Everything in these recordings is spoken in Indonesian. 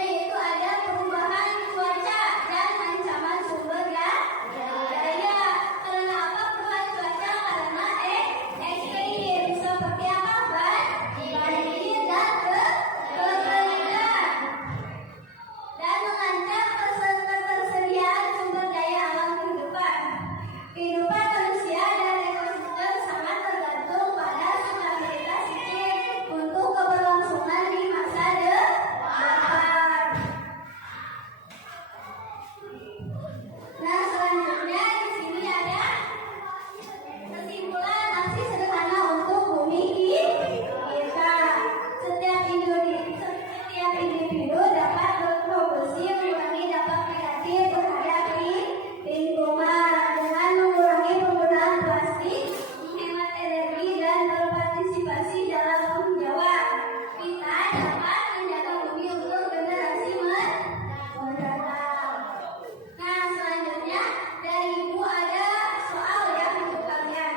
yaitu ada perubahan cuaca dan ancaman sumber daya. Karena apa perubahan cuaca? Karena ekstrim seperti apa, banjir dan kekeringan, dan mengancam ketersediaan sumber daya alam kehidupan. Kehidupan manusia dan ekosistem sangat tergantung pada stabilitas iklim untuk keberlangsungan di masa depan. Nah, selanjutnya di sini ada kesimpulan aksi sederhana untuk bumi kita. Setiap individu dapat berkontribusi mengurangi dampak negatif terhadap lingkungan dengan mengurangi penggunaan plastik, menghemat energi, dan berpartisipasi dalam tanggung jawab. Kita dapat menjaga bumi untuk generasi mendatang. Nah, selanjutnya dari Ibu ada soal ya untuk kalian.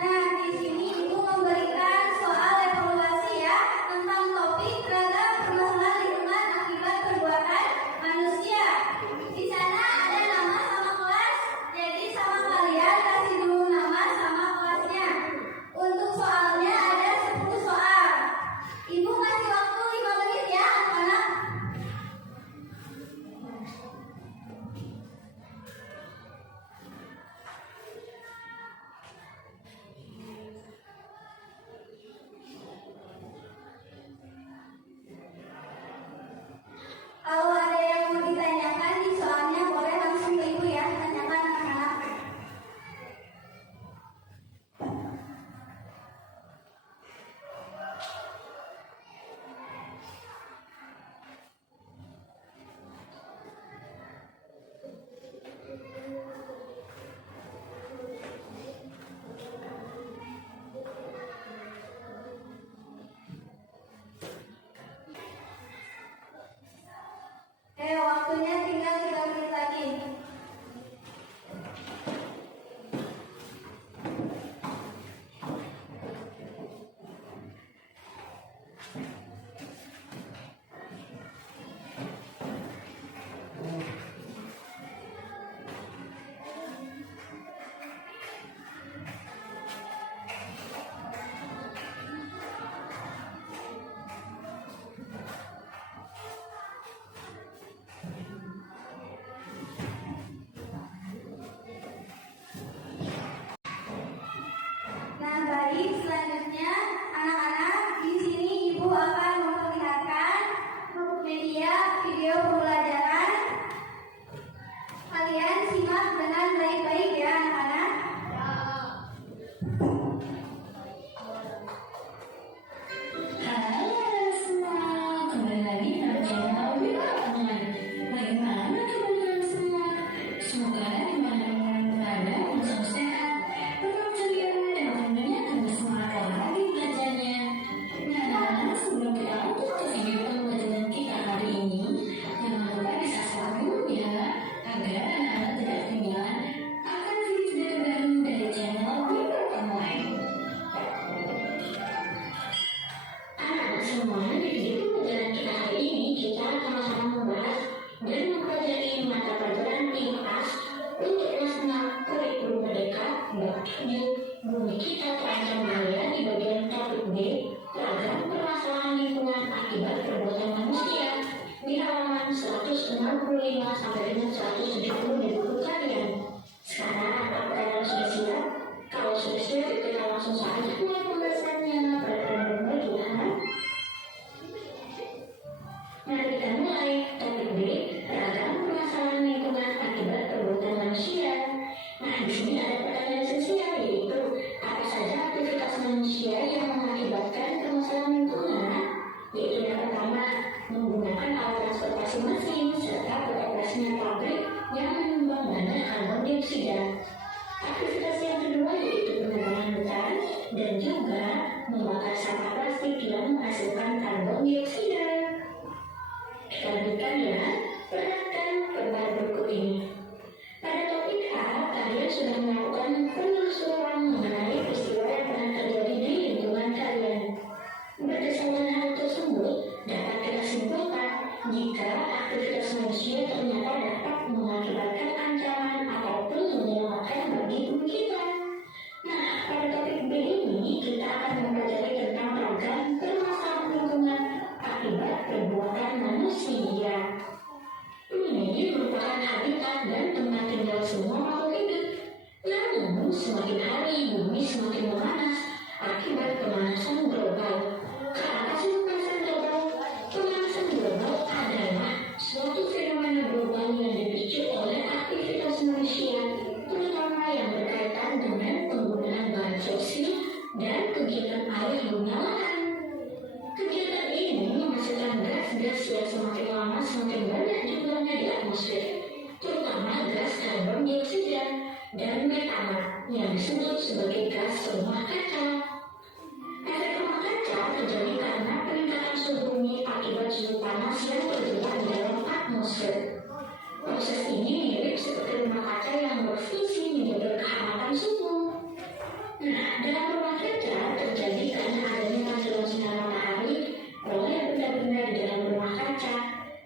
Nah, di sini Ibu memberikan soal evaluasi ya tentang topik ragam permasalahan lingkungan akibat perbuatan manusia. Di sana ada nama sama kelas, jadi sama kalian kasih dulu nama sama kelasnya. Untuk soalnya ada 10 soal. Ibu kasih waktu 5 menit ya anak-anak. Kalau ada yang mau ditanyakan di soalnya boleh langsung ke Ibu ya, tanyakan anak-anak. Waktunya tinggal 3 menit lagi. Nah, baik, selanjutnya anak-anak di sini Ibu akan memperlihatkan media video pembelajaran. Kalian simak dengan baik-baik ya anak-anak. Halo semua, kembali lagi pada channel Wira Online. Bagaimana kabar semua? Semoga dimanapun berada langsung sehat, tetap ceria, dan tentunya akan bersemangat lagi belajarnya. Nah, sebelum kita lanjut ke video pembelajaran kita hari ini, jangan lupa di-subscribe dulu ya, agar anak-anak tidak ketinggalan akan video terbaru dari channel Wira Online. Anak-anak semua, di video pembelajaran kita hari ini kita sama-sama membahas dan mempelajari mata pelajaran IPAS untuk nasional kurikulum merdeka bertajuk Bumi Kita Terancam Bahaya di bagian topik B, ragam permasalahan lingkungan akibat perbuatan manusia di halaman 165 sampai dengan 170 di buku kalian. Sekarang apakah kalian sudah siap? Kalau sudah siap, kita langsung saja mulai pembahasannya. Perhatian berbagi ya. Mari kita mulai. Topik B, ragam permasalahan lingkungan akibat perbuatan manusia. Nah, di sini ada pertanyaan esensial, yaitu apa saja aktivitas manusia yang mengakibatkan permasalahan lingkungan? Yaitu yang pertama, menggunakan alat transportasi mesin serta beroperasinya pabrik yang menyumbang banyak karbon dioksida. Aktivitas yang kedua yaitu penebangan hutan dan juga membakar sampah plastik yang menghasilkan karbon dioksida. Kita lanjutkan ya, perhatikan gambar berikut ini. Pada topik A, kalian sudah melakukan penelusuran mengenai peristiwa yang pernah terjadi di lingkungan kalian. Berdasarkan hal tersebut, dapat kita simpulkan jika aktivitas manusia ternyata dapat mengakibatkan ancaman ataupun menyelamatkan bagi bumi kita. Nah, pada topik B ini kita akan mempelajari tentang ragam permasalahan lingkungan akibat perbuatan manusia. Bumi merupakan habitat dan tempat tinggal semua makhluk hidup. Namun, semakin hari bumi semakin memanas akibat pemanasan global. Apa sih pemanasan global? Pemanasan global adalah suatu fenomena global yang dipicu oleh aktivitas manusia, terutama yang berkaitan dengan penggunaan bahan fosil dan kegiatan alih guna lahan. Kegiatan ini menghasilkan gas-gas yang semakin lama semakin banyak jumlahnya di atmosfer, terutama gas karbon dioksida dan metana yang disebut sebagai gas rumah kaca. Efek rumah kaca terjadi karena peningkatan suhu bumi akibat suhu panas yang terjebak di dalam atmosfer. Proses ini mirip seperti rumah kaca yang berfungsi menjaga kehangatan suhu. Nah, dalam rumah kaca terjadi karena adanya pantulan sinar matahari oleh benda-benda di dalam rumah kaca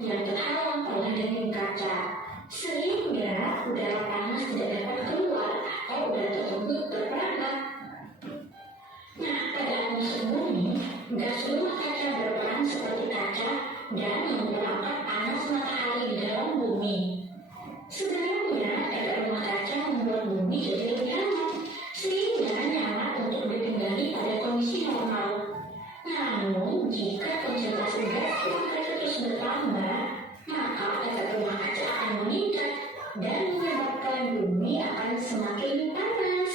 yang terhalang oleh dinding kaca, sehingga udara panas tidak dapat keluar atau udara tersebut terperangkap. Nah, pada atmosfer bumi, gas rumah kaca berperan seperti kaca dan memperangkap panas matahari di dalam bumi. Sebenarnya, efek rumah kaca membuat bumi jadi lebih hangat, sehingga nyaman untuk ditinggali pada kondisi normal. Namun, jika konsentrasi gas rumah kaca terus bertambah, maka efek rumah kaca akan meningkat dan menyebabkan bumi akan semakin panas.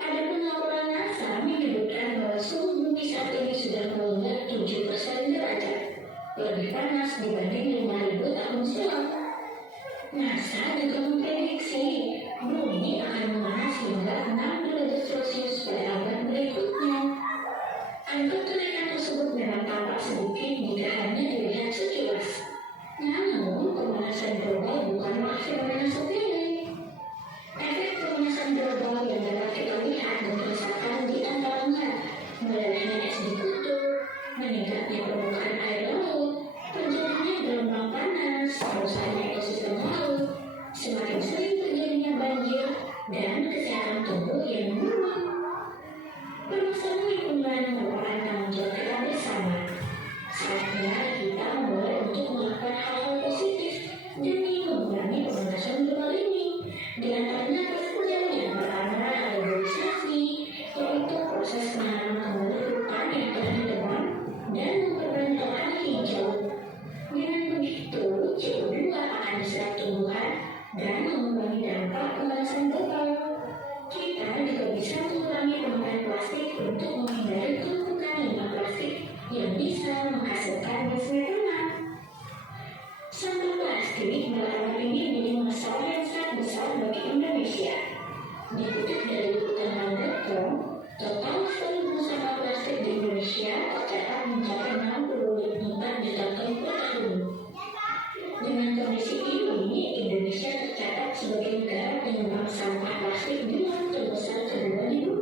Adapun laporan NASA menyebutkan bahwa suhu bumi saat ini sudah menginjak 7% derajat, lebih panas dibanding 5.000 tahun silam. NASA juga memprediksi bumi akan memanas hingga 6 derajat Celcius pada abad berikutnya. Angka kenaikan tersebut memang tampak sedikit jika hanya dilihat sekilas. Namun, pemanasan global bukanlah fenomena sepele. Efek pemanasan global yang dapat kita lihat dan rasakan di antaranya melelehnya es di kutub, meningkatnya permukaan air laut, terjadinya gelombang panas, rusaknya ekosistem laut, semakin sering terjadinya banjir, dan kesehatan tubuh yang menurun. Permasalahan lingkungan merupakan tanggung jawab kita bersama. Saatnya kita mulai untuk melakukan hal-hal positif demi mengurangi pemanasan global ini. Di antaranya pekerjaan yang pertama reboisasi, yaitu proses penanaman kembali hutan yang telah ditebang dan memperbanyak lahan hijau. Dengan begitu, CO2 akan diserap tumbuhan dan mengurangi dampak pemanasan global. Kita juga bisa mengurangi pemakaian plastik untuk menghindari tumpukan limbah plastik yang bisa menghasilkan gas metana. Sampah plastik belakangan ini menjadi masalah yang sangat besar bagi Indonesia. Dikutip dari liputan.com, total volume sampah plastik di Indonesia tercatat mencapai 64 juta ton per tahun. Dengan kondisi ini, Indonesia tercatat sebagai negara penyumbang sampah plastik di terbesar kedua di dunia.